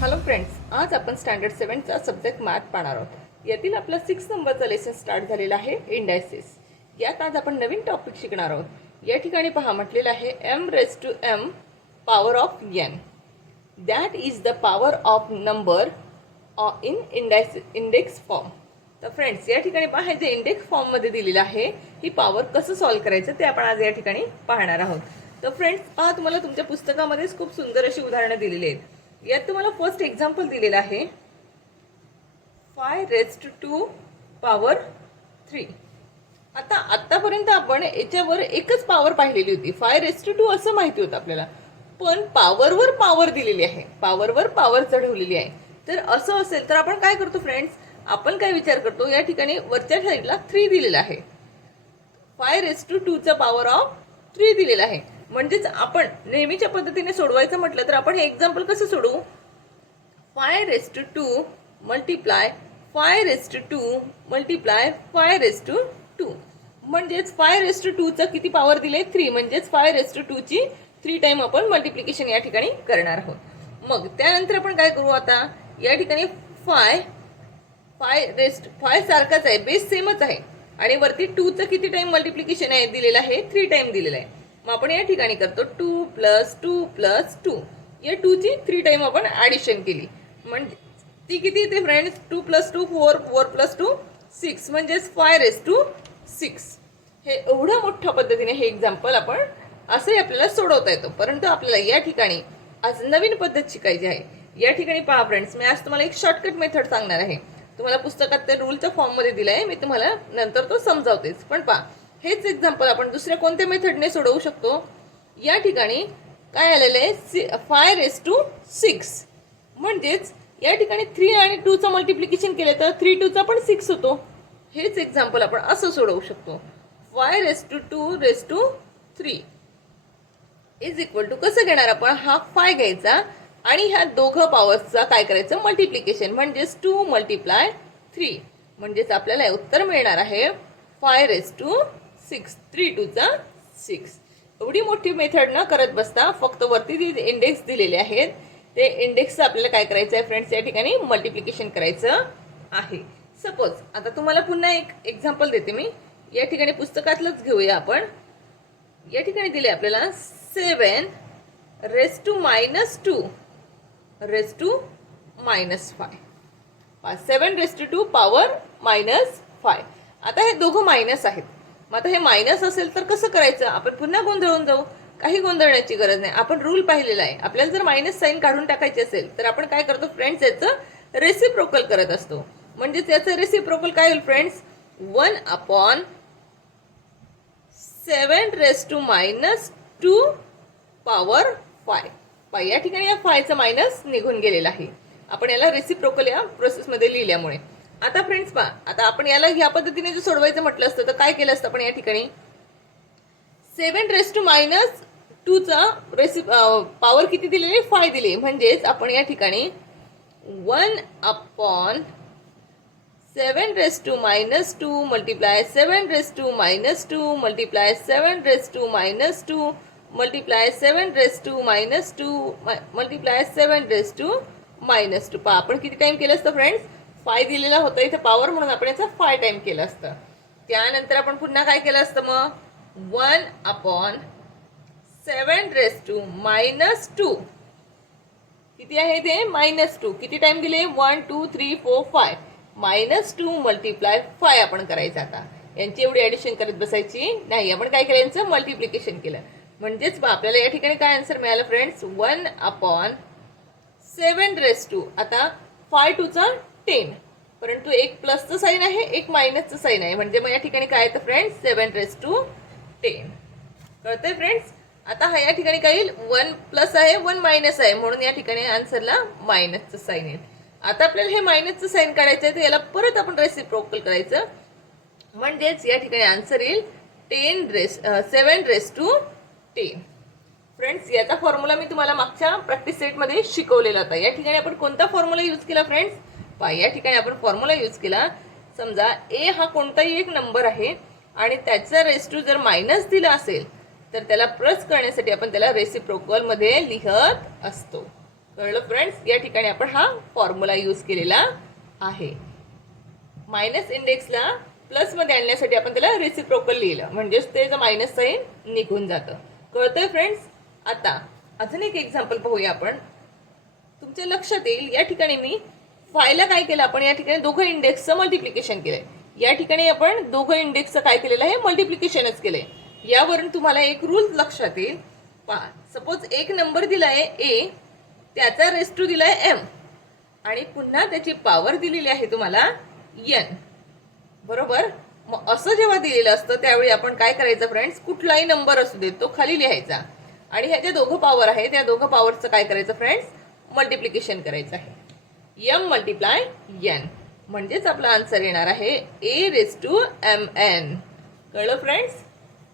Hello friends, आज आपण standard 7चा subject math पाहणार आहोत. यातील आपला 6 नंबरचा लेसन स्टार्ट झालेला आहे, इंडायसेस. यात आज आपण नवीन टॉपिक शिकणार आहोत. या ठिकाणी पहा म्हटलेलं आहे m⁻m power of n. That is the power of number in index form. तर फ्रेंड्स, या ठिकाणी पहा जे इंडेक्स फॉर्ममध्ये दिलेलं आहे ही पॉवर कसं सॉल्व्ह करायचं ते आपण आज या ठिकाणी पाहणार आहोत. तर फ्रेंड्स पहा, तुम्हाला तुमच्या पुस्तकामध्येच खूप सुंदर अशी उदाहरणं दिलेली आहेत. यात तुम्हाला फर्स्ट एक्झाम्पल दिलेलं आहे 5⁻² पॉवर 3. आतापर्यंत आपण याच्यावर एकच पॉवर पाहिलेली होती, 5⁻² असं माहिती होतं आपल्याला, पण पॉवरवर पॉवर दिलेली आहे, पॉवरवर पॉवर चढवलेली आहे. तर असं असेल तर आपण काय करतो फ्रेंड्स, आपण काय विचार करतो, या ठिकाणी वरच्या साईडला 3 दिलेला आहे, 5⁻² चा पॉवर ऑफ 3 दिलेला आहे. म्हणजेच आपण नेहमीच्या पद्धतीने सोडवायचं म्हटलं तर आपण हे एक्झाम्पल कसं सोडवू, 5⁻² मल्टिप्लाय 5⁻² मल्टिप्लाय 5⁻². म्हणजेच 5⁻² चा किती पॉवर दिले, 3. म्हणजेच 5⁻² ची 3 टाइम आपण मल्टिप्लिकेशन या ठिकाणी करणार आहोत. मग त्यानंतर आपण काय करू, आता या ठिकाणी 5 सारखाच आहे, बेस सेमच आहे, आणि वरती 2 चं किती टाइम मल्टिप्लिकेशन आहे दिलेलं आहे, 3 टाइम दिलेलं आहे. मग आपण या ठिकाणी करतो 2 + 2 + 2. या 2 ची 3 टाइम आपण ऍडिशन केली, म्हणजे ती किती येते फ्रेंड्स, 2 + 2 4, 4 + 2 6, म्हणजेच 5⁻6. हे एवढ्या मोठ्या पद्धतीने हे एक्झाम्पल आपण असंही आपल्याला सोडवता येतो. परंतु आपल्याला या ठिकाणी आज नवीन पद्धत शिकायची आहे. या ठिकाणी पहा फ्रेंड्स, मी आज तुम्हाला एक शॉर्टकट मेथड सांगणार आहे. तुम्हाला पुस्तकात ते रूलच्या फॉर्म मध्ये दिलाय, मी तुम्हाला नंतर तो समजावतेच. पण पहा, हेच एक्झाम्पल आपण दुसऱ्या कोणत्या मेथडने सोडवू शकतो. या ठिकाणी काय आलेलं आहे, 5⁻6. म्हणजेच या ठिकाणी 3 आणि 2 चं मल्टिप्लिकेशन केलं तर 3 चा पण 6 होतो. हेच एक्झाम्पल आपण असं सोडवू शकतो, 5⁻2⁻3 इज इक्वल टू कसं घेणार, आपण हा 5 घ्यायचा आणि ह्या दोघं पॉवर्सचा काय करायचं, मल्टिप्लिकेशन, म्हणजेच 2 × 3. म्हणजेच आपल्याला उत्तर मिळणार आहे 5⁻6. 3 × 6. एवढी मोठी मेथड न करत बसता फक्त वरती जे इंडेक्स दिलेले आहेत ते इंडेक्सचं आपल्याला काय करायचं आहे फ्रेंड्स, या ठिकाणी मल्टिप्लिकेशन करायचं आहे. सपोज आता तुम्हाला पुन्हा एक एक्झाम्पल देते मी, या ठिकाणी पुस्तकातलंच घेऊया आपण. या ठिकाणी दिले आपल्याला 7⁻² -5. 7⁻² पॉवर -5. आता हे दोघं मायनस आहेत. मग आता हे मायनस असेल तर कसं करायचं, आपण पुन्हा गोंधळून जाऊ. काही गोंधळण्याची गरज नाही, आपण रूल पाहिलेला आहे. आपल्याला जर मायनस साईन काढून टाकायची असेल तर आपण काय करतो फ्रेंड्स, याचं रेसिप्रोकल करत असतो. म्हणजेच याचं रेसिप्रोकल काय होईल फ्रेंड्स, 1/7⁻² पॉवर 5. या ठिकाणी या 5 चा मायनस निघून गेलेला आहे, आपण याला रेसिप्रोकल या प्रोसेस मध्ये लिहिल्यामुळे. आता फ्रेंड्स पहा, आता आपण याला ह्या पद्धतीने जर सोडवायचं म्हटलं असतं तर काय केलं असतं आपण, या ठिकाणी 7⁻² चा पॉवर किती दिलेली, 5 दिली. म्हणजेच आपण या ठिकाणी 1/7⁻² मल्टिप्लाय 7⁻² मल्टिप्लाय 7⁻² मल्टिप्लाय 7⁻² मल्टिप्लाय 7⁻². पहा आपण किती टाइम केलं असतं फ्रेंड्स, 5 दिलेला होता इथे पॉवर, म्हणून आपण याचा 5 टाइम केलं असतं. त्यानंतर आपण पुन्हा काय केलं असतं, मग 1/7⁻² किती आहे ते, -2. किती टाइम दिले, 1 2 3 4 5. -2 मल्टिप्लाय 5 आपण करायचं. आता यांची एवढी ऍडिशन करत बसायची नाही, आपण काय केलं, यांचं मल्टिप्लिकेशन केलं. म्हणजेच आपल्याला या ठिकाणी काय आन्सर मिळालं फ्रेंड्स, 1/7⁻². आता 5 2 चा 10, परंतु एक प्लसचं साईन आहे, एक मायनसचं साईन आहे, म्हणजे मग या ठिकाणी काय येतं फ्रेंड्स, 7⁻10. कळतंय फ्रेंड्स. आता हा या ठिकाणी काय येईल, 1 प्लस आहे 1 मायनस आहे, म्हणून या ठिकाणी आन्सरला मायनसचं साईन येईल. आता आपल्याला हे मायनसचं साईन काढायचं आहे, तर याला परत आपण रेसिप्रोकल करायचं. म्हणजेच या ठिकाणी आन्सर येईल 7⁻10. फ्रेंड्स, याचा फॉर्म्युला मी तुम्हाला मागच्या प्रॅक्टिस सेटमध्ये शिकवलेला होता. या ठिकाणी आपण कोणता फॉर्म्युला यूज केला फ्रेंड्स, या ठिकाणी आपण फॉर्म्युला यूज केला. समजा ए हा कोणताही एक नंबर आहे आणि त्याचा रेस्टू जर मायनस दिला असेल तर त्याला प्लस करण्यासाठी आपण त्याला रेसिप्रोकल मध्ये लिहत असतो. कळलं फ्रेंड्स, या ठिकाणी आपण हा फॉर्म्युला यूज केलेला आहे. मायनस इंडेक्सला प्लस मध्ये आणण्यासाठी आपण त्याला रेसिप्रोकल लिहिलं, म्हणजेच ते मायनस साइन निघून जातं. कळतंय फ्रेंड्स. आता अजून एक एक्झाम्पल पाहूया आपण. तुमच्या लक्षात येईल, या ठिकाणी मी फायला काय केलं, आपण या ठिकाणी दोघं इंडेक्सचं मल्टिप्लिकेशन केलंय. या ठिकाणी आपण दोघं इंडेक्सचं काय केलेलं आहे, मल्टिप्लिकेशनच केलंय. यावरून तुम्हाला एक रूल लक्षात येईल. पहा, सपोज एक नंबर दिलाय ए, त्याचा रेस टू दिलाय एम, आणि पुन्हा त्याची पॉवर दिलेली आहे तुम्हाला एन, बरोबर. मग असं जेव्हा दिलेलं असतं त्यावेळी आपण काय करायचं फ्रेंड्स, कुठलाही नंबर असू देत तो खाली लिहायचा, आणि ह्याचे दोघं पॉवर आहे त्या दोघं पॉवरचं काय करायचं फ्रेंड्स, मल्टिप्लिकेशन करायचं आहे. एम मल्टिप्लाय एन, म्हणजेच आपला आन्सर येणार आहे ए रेस टू एम एन. कळलं फ्रेंड्स.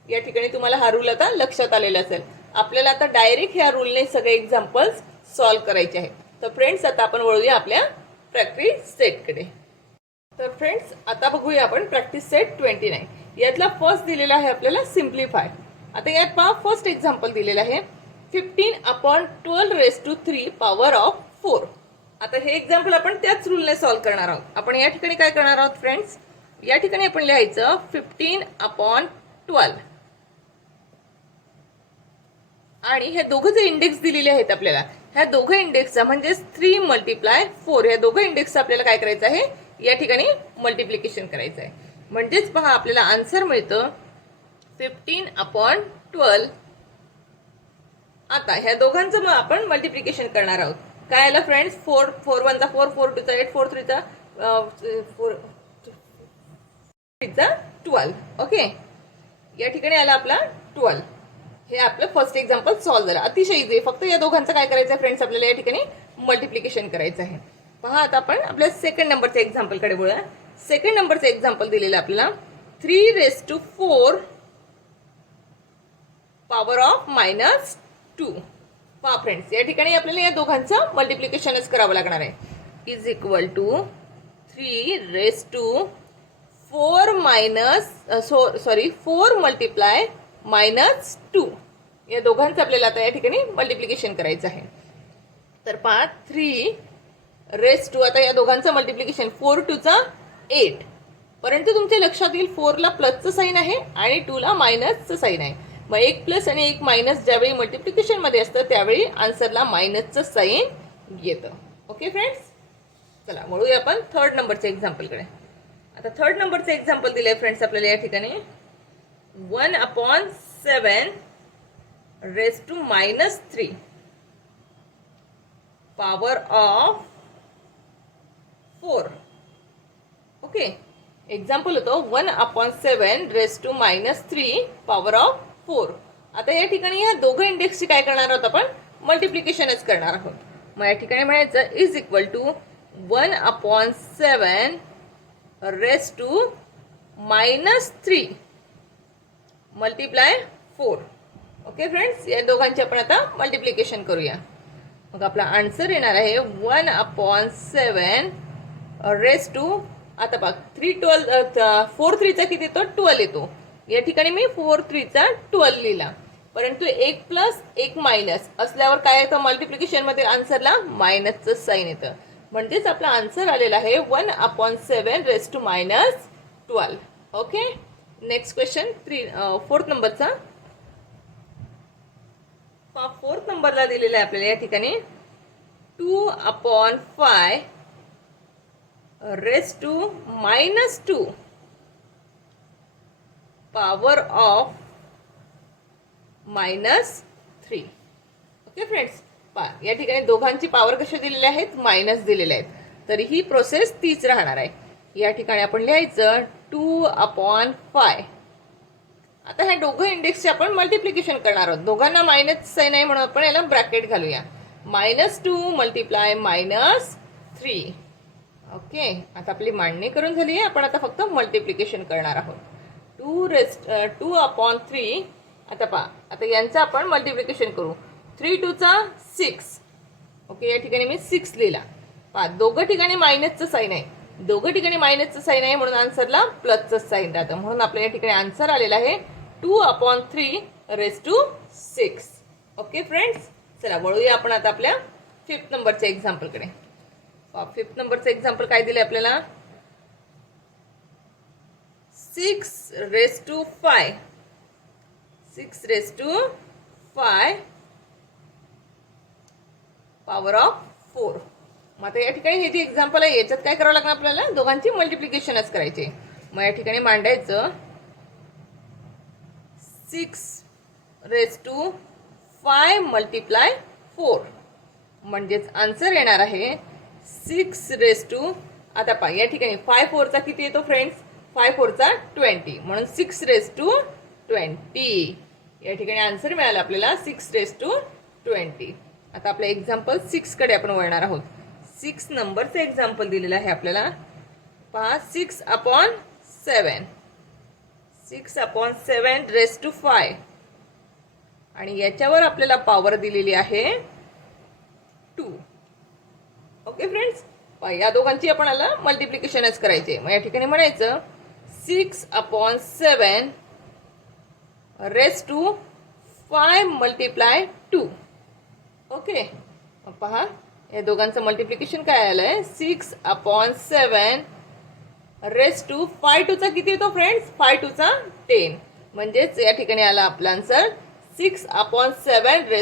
या ठिकाणी तुम्हाला हा रूल आता लक्षात आलेला असेल. आपल्याला आता डायरेक्ट ह्या रूलने सगळे एक्झाम्पल्स सॉल्व्ह करायचे आहेत. तर फ्रेंड्स आता आपण वळूया आपल्या प्रॅक्टिस सेटकडे. तर फ्रेंड्स आता बघूया आपण प्रॅक्टिस सेट 29. यातला फर्स्ट दिलेला आहे आपल्याला सिम्प्लिफाय. आता यात पहा, फर्स्ट एक्झाम्पल दिलेलं आहे 15/12 रेस टू 3 पॉवर ऑफ 4. आता हे एक्झाम्पल आपण त्याच रूलने सॉल्व्ह करणार आहोत. आपण या ठिकाणी काय करणार आहोत फ्रेंड्स, या ठिकाणी आपण लिहायचं 15/12, आणि हे दोघं जे इंडेक्स दिलेले आहेत आपल्याला, ह्या दोघं इंडेक्सचा म्हणजेच 3 मल्टिप्लाय 4, ह्या दोघं इंडेक्सचा आपल्याला काय करायचं आहे, या ठिकाणी मल्टिप्लिकेशन करायचं आहे. म्हणजेच पहा आपल्याला आन्सर मिळतं 15/12. आता ह्या दोघांचं मग आपण मल्टिप्लिकेशन करणार आहोत. काय आलं फ्रेंड्स, 4 4 1 चा 4, 4 2 चा 8, 4 3 चा 12. ओके, या ठिकाणी आला आपला 12. हे आपलं फर्स्ट एक्झाम्पल सॉल्व्ह झालं. अतिशय इझी. फक्त या दोघांचं काय करायचं फ्रेंड्स, आपल्याला या ठिकाणी मल्टिप्लिकेशन करायचं आहे. पहा आता आपण आपल्या सेकंड नंबरच्या एक्झाम्पल कडे बोलूया. सेकंड नंबरचं एक्झाम्पल दिलेलं आपल्याला 3 रेस टू 4 पॉवर ऑफ -2. पहा फ्रेंड्स, या ठिकाणी आपल्याला या दोघांचं मल्टिप्लिकेशनच करावं लागणार आहे. Is equal to 3 raise to 4 multiply -2. या दोघांचं आपल्याला आता या ठिकाणी मल्टिप्लिकेशन करायचं आहे. तर पहा 3 रेस टू, आता या दोघांचं मल्टिप्लिकेशन 4 2 चा 8, परंतु तुमच्या लक्षात येईल 4 ला प्लसचं साइन आहे आणि 2 ला मायनसचं साइन आहे. मग एक प्लस आणि एक मायनस ज्यावेळी मल्टिप्लिकेशन मध्ये असतं त्यावेळी आन्सरला मायनसचं साइन येतं. ओके फ्रेंड्स, चला वळूया आपण थर्ड नंबरच्या एक्झाम्पलकडे. आता थर्ड नंबरचं एक्झाम्पल दिलंय फ्रेंड्स आपल्याला या ठिकाणी 1/7 raise to -3 power of 4. Okay, example होतो 1/7 रेस टू -3 पॉवर ऑफ 4. आता या ठिकाणी या दोघं इंडेक्सची काय करणार आहोत आपण, मल्टिप्लिकेशनच करणार आहोत. मग या ठिकाणी म्हणायचं is equal to 1/7 raise to -3 multiply 4. Okay friends, या दोघांचे आपण आता मल्टिप्लिकेशन करूया. मग आपला आन्सर येणार आहे 1/7 रेस टू, आता बघ 4 3 चा किती येतो, 12 येतो. या ठिकाणी मी 4 3 चा 12 लिहिला, परंतु एक प्लस एक मायनस असल्यावर काय येतं, मल्टिप्लिकेशन मध्ये आन्सरला मायनसचं साइन येतं. म्हणजेच आपला आन्सर आलेला आहे 1/7 raise to -12. Okay, next question fourth नंबरचा. फोर्थ नंबरला दिलेला आहे आपल्याला या ठिकाणी 2/5 raise to -2 power of -3. Okay friends, या ठिकाणी दोघांची पॉवर कशा दिलेल्या आहेत, मायनस दिलेल्या आहेत, तरी ही प्रोसेस तीच राहणार आहे. या ठिकाणी आपण लिहायचं 2/5. आता ह्या दोघं इंडेक्सचे आपण मल्टिप्लिकेशन करणार आहोत. दोघांना मायनस साइन आहे म्हणून आपण याला ब्रॅकेट घालूया. -2 मल्टिप्लाय -3. ओके, आता आपली मांडणी करून झाली आहे. आपण आता फक्त मल्टिप्लिकेशन करणार आहोत. 2/3. आता पहा, आता यांचं आपण मल्टिप्लिकेशन करू. 3 2 चा 6. ओके, या ठिकाणी मी 6 लिहिला. पहा, दोघं ठिकाणी मायनसचं साइन आहे, दोघं ठिकाणी मायनसचं साइन आहे म्हणून आन्सरला प्लसचं साइन राहतं. म्हणून आपल्या या ठिकाणी आन्सर आलेला आहे 2/3 रेस टू 6. ओके फ्रेंड्स, चला वळूया आपण आता आपल्या फिफ्थ नंबरच्या एक्झाम्पलकडे. 5th नंबरचं एक्झाम्पल काय दिले आपल्याला? 6⁵. 6⁵ पॉवर ऑफ 4. मग आता या ठिकाणी हे जे एक्झाम्पल आहे याच्यात काय करावं लागणार आपल्याला? दोघांची मल्टिप्लिकेशनच करायची. मग या ठिकाणी मांडायचं 6⁵ मल्टिप्लाय 4 म्हणजेच आन्सर येणार आहे 6 आता पहा या ठिकाणी 5 4चा किती येतो फ्रेंड्स? 5 4चा 20 म्हणून 6⁻20. या ठिकाणी आन्सर मिळाला आपल्याला 6⁻20. आता आपलं एक्झाम्पल 6 कडे आपण वळणार आहोत. 6 नंबरचं एक्झाम्पल दिलेलं आहे आपल्याला. पहा 6/7. 6/7⁵ आणि याच्यावर आपल्याला पॉवर दिलेली आहे 2. ओके फ्रेंड्स, या दोघांची आपण आला मल्टिप्लिकेशनच करायचे. मग या ठिकाणी म्हणायचं 6/7⁵ मल्टिप्लाय 2. ओके, मग पहा या दोघांचं मल्टिप्लिकेशन काय आलंय? 6/7 2चा किती येतो फ्रेंड्स? 2चा 10 म्हणजेच या ठिकाणी आला आपला आन्सर 6/7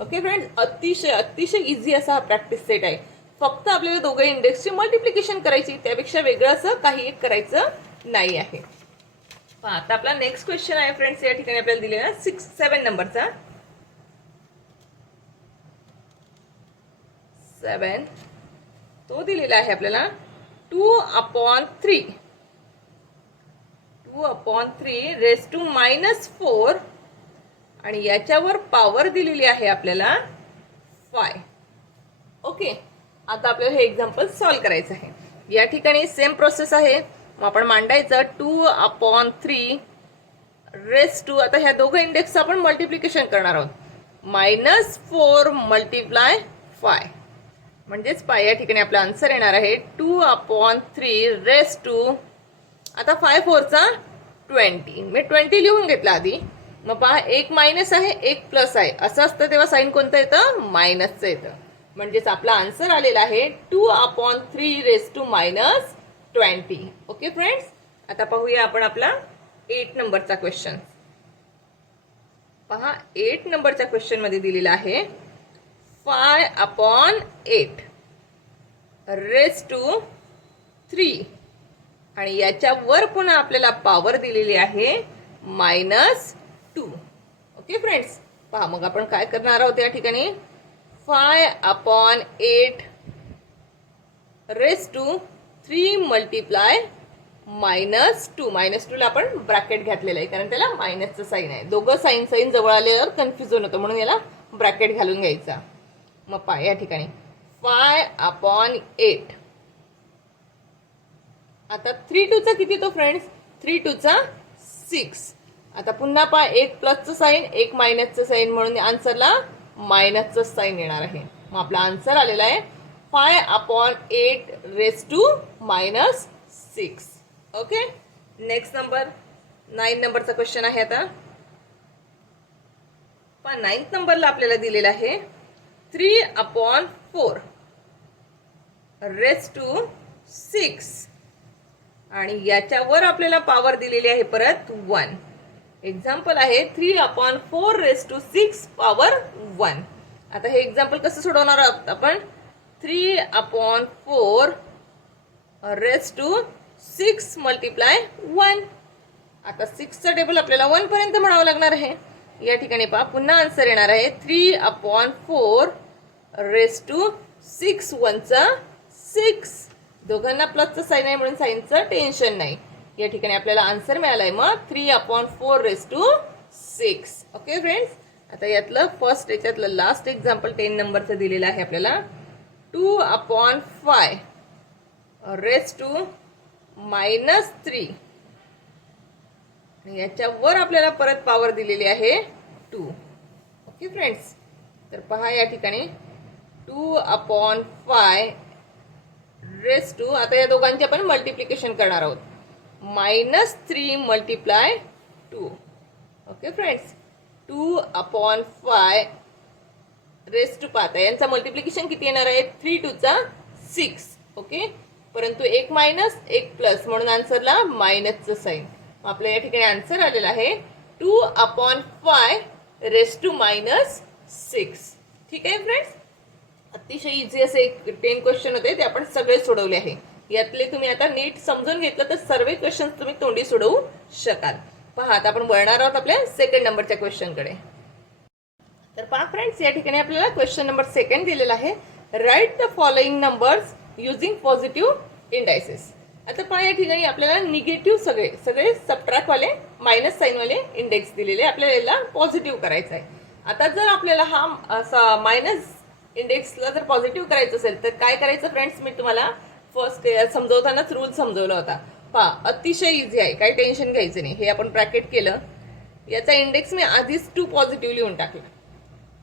ओके फ्रेंड्स, अतिशय इझी असा हा प्रॅक्टिस सेट आहे. फक्त आपल्याला दोघे इंडेक्सची मल्टिप्लिकेशन करायची, त्यापेक्षा वेगळं असं काही एक करायचं नाही आहे. आता आपला नेक्स्ट क्वेश्चन आहे फ्रेंड्स, या ठिकाणी आपल्याला दिलेला 7 नंबरचा. 7 तो दिलेला आहे आपल्याला 2/3. 2/3⁻⁴ आणि याच्यावर पॉवर दिलेली आहे आपल्याला 5. ओके, आता आपल्याला हे एक्झाम्पल सॉल्व्ह करायचं आहे. या ठिकाणी सेम प्रोसेस आहे. मग आपण मांडायचं 2/3 आता ह्या दोघं इंडेक्सचं आपण मल्टिप्लिकेशन करणार आहोत. -4 मल्टिप्लाय 5 म्हणजेच या ठिकाणी आपला आन्सर येणार आहे 2/3 आता 5 4चा 20. मी 20 लिहून घेतला आधी. मग पहा एक मायनस आहे एक प्लस आहे, असं असतं तेव्हा साईन कोणतं येतं? मायनसचं येतं. म्हणजेच आपला आन्सर आलेला आहे 2/3 ओके फ्रेंड्स, आता पाहूया आपण आपला 8 नंबरचा क्वेश्चन. पहा 8 नंबरच्या क्वेश्चन मध्ये दिलेला आहे 5/8 आणि याच्यावर पुन्हा आपल्याला पॉवर दिलेली आहे -2. ओके फ्रेंड्स, पहा मग आपण काय करणार आहोत या ठिकाणी 5/8 मल्टिप्लाय -2 ला आपण ब्रॅकेट घातलेलं आहे कारण त्याला मायनसचं साईन आहे. दोघं साईन जवळ आल्यावर कन्फ्युजन होतं म्हणून याला ब्रॅकेट घालून घ्यायचा. मग पहा या ठिकाणी 5/8 आता 3 2चा किती येतो फ्रेंड्स? 3 2चा 6. आता पुन्हा पहा एक प्लसचं साईन एक मायनसचं साईन म्हणून आन्सरला मायनसचं साईन येणार आहे. मग आपला आन्सर आलेला आहे 5/8 ओके, नेक्स्ट नंबर 9 नंबरचा क्वेश्चन आहे. आता पहा 9th नंबरला आपल्याला दिलेला आहे 3/4 आणि याच्यावर आपल्याला पॉवर दिलेली आहे परत 1. एक्झाम्पल आहे 3/4 पॉवर 1. आता हे एक्झाम्पल कसं सोडवणार आहोत आपण? 3/4 मल्टिप्लाय 1. आता 6चं टेबल आपल्याला 1 पर्यंत म्हणावं लागणार आहे. या ठिकाणी पहा पुन्हा आन्सर येणार आहे 3/4 1चा 6. दोघांना प्लसचं साईन आहे म्हणून साईनचं टेन्शन नाही. या ठिकाणी आपल्याला आन्सर मिळालाय मग 3/4 ओके फ्रेंड्स, आता यातलं फर्स्ट याच्यातलं लास्ट एक्झाम्पल 10 नंबरचं दिलेलं आहे आपल्याला 2/5 याच्यावर आपल्याला परत पॉवर दिलेली आहे 2. ओके फ्रेंड्स, तर पहा या ठिकाणी 2/5 आता या दोघांचे आपण मल्टिप्लिकेशन करणार आहोत -3 multiply 2. Okay friends, 2/5 raise to पाहता यांचा मल्टिप्लिकेशन किती येणार आहे 3 2 चा 6. ओके, परंतु एक मायनस एक प्लस म्हणून आन्सरला मायनसचं साईन. आपल्या या ठिकाणी आन्सर आलेला आहे 2/5 रेस टू -6. ठीक आहे फ्रेंड्स, अतिशय इझी असे 10 क्वेश्चन होते ते आपण सगळे सोडवले आहे. यातले तुम्ही आता नीट समजून घेतलं तर सर्व क्वेश्चन तुम्ही तोंडी सोडवू शकाल. पहा आता आपण वळणार आहोत आपल्या सेकंड नंबरच्या क्वेश्चनकडे. तर पहा फ्रेंड्स, या ठिकाणी आपल्याला क्वेश्चन नंबर 2 दिलेला आहे. Write the following numbers using positive indices. आता पहा या ठिकाणी आपल्याला निगेटिव्ह सगळे सबट्रॅक्ट वाले मायनस साइन वाले इंडेक्स दिलेले आपल्याला याला पॉझिटिव्ह करायचं आहे. आता जर आपल्याला हा असा मायनस इंडेक्सला जर पॉझिटिव्ह करायचं असेल तर काय करायचं फ्रेंड्स, मी तुम्हाला फर्स्ट समजवतानाच रूल समजवला होता. पहा अतिशय इझी आहे, काही टेन्शन घ्यायचं नाही. हे आपण ब्रॅकेट केलं, याचा इंडेक्स मी आधीच 2 पॉझिटिव्ह लिहून टाकला,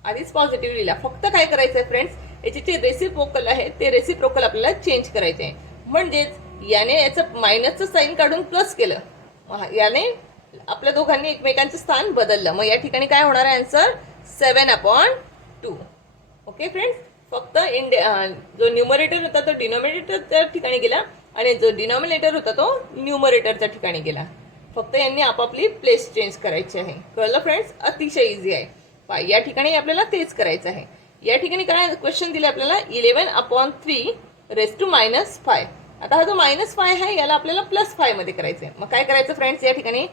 आधीच पॉझिटिव्ह लिहिला. फक्त काय करायचं आहे फ्रेंड्स, याचे जे रेसिप्रोकल आहे ते रेसिप्रोकल आपल्याला चेंज करायचे आहे. म्हणजेच याने याचं मायनसचं साईन काढून प्लस केलं, याने आपल्या दोघांनी एकमेकांचं स्थान बदललं. मग या ठिकाणी काय होणार आहे आन्सर 7/2. ओके फ्रेंड्स, फक्त जो न्यूमरेटर होता तो डिनॉमिनेटरच्या ठिकाणी गेला आणि जो डिनॉमिनेटर होता तो न्यूमरेटरच्या ठिकाणी गेला. फक्त यांनी आपापली प्लेस चेंज करायची आहे. कळलं फ्रेंड्स, अतिशय इझी आहे. या ठिकाणी आपल्याला तेच करायचं आहे. या ठिकाणी काय क्वेश्चन दिले आपल्याला 11/3 रेस टू -5. आता हा जो -5 आहे याला आपल्याला +5 मध्ये करायचं आहे. मग काय करायचं फ्रेंड्स, या ठिकाणी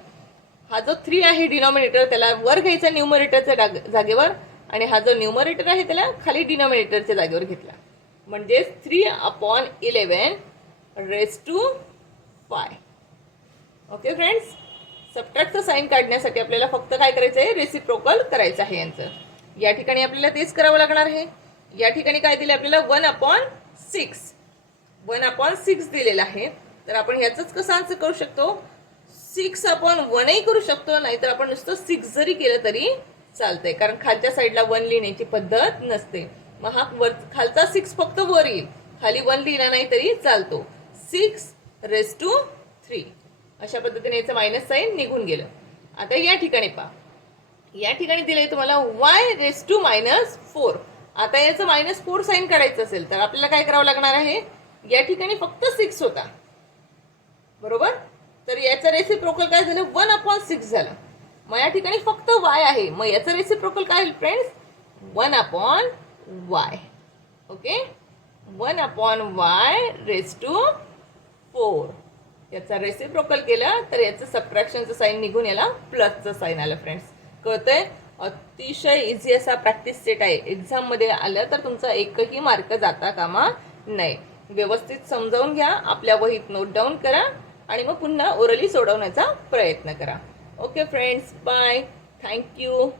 हा जो 3 आहे डिनॉमिनेटर त्याला वर घ्यायचा न्यूमरेटरच्या जागेवर आणि हा जो न्यूमरेटर आहे त्याला खाली डिनॉमिनेटरच्या जागेवर घेतला. म्हणजे 3/11 रेस टू 5. ओके फ्रेंड्स, सबट्रॅक्टचं साईन काढण्यासाठी आपल्याला फक्त काय करायचं आहे, रेसिप्रोकल करायचं आहे यांचं. या ठिकाणी आपल्याला तेच करावं लागणार आहे. या ठिकाणी काय दिले आपल्याला 1/6 दिलेलं आहे. तर आपण ह्याचंच कसं आन्सर करू शकतो, 6/1 करू शकतो, नाहीतर आपण नुसतं 6 जरी केलं तरी चालतंय, कारण खालच्या साईडला 1 लिहिण्याची पद्धत नसते. मग हा खालचा 6 फक्त वर येईल, खाली 1 लिहिला नाही तरी चालतो. 6/3 अशा पद्धतीने याचं मायनस साईन निघून गेलं. आता या ठिकाणी पहा, या ठिकाणी दिलंय तुम्हाला y⁻⁴. आता याचं -4 साईन काढायचं असेल तर आपल्याला काय करावं लागणार आहे, या ठिकाणी फक्त 6 होता बरोबर, तर याचं रेसिप्रोकल काय झालं 1/6 झालं. मग या ठिकाणी फक्त y आहे, मग याचं रेसिप्रोकल काय होईल friends 1/y. Okay, 1/y race to 4. याचा रेसिप्रोकल केला तर याचं सबट्रॅक्शनचं साईन निघून याला प्लसचं साईन आलं. फ्रेंड्स कळतंय, अतिशय इझी असा प्रॅक्टिस सेट आहे. एक्झाम मध्ये आलं तर तुमचा एकही मार्क जाता कामा नाही. व्यवस्थित समजावून घ्या, आपल्या वहीत नोट डाऊन करा आणि मग पुन्हा ओरली सोडवण्याचा प्रयत्न करा. Okay friends, bye, thank you.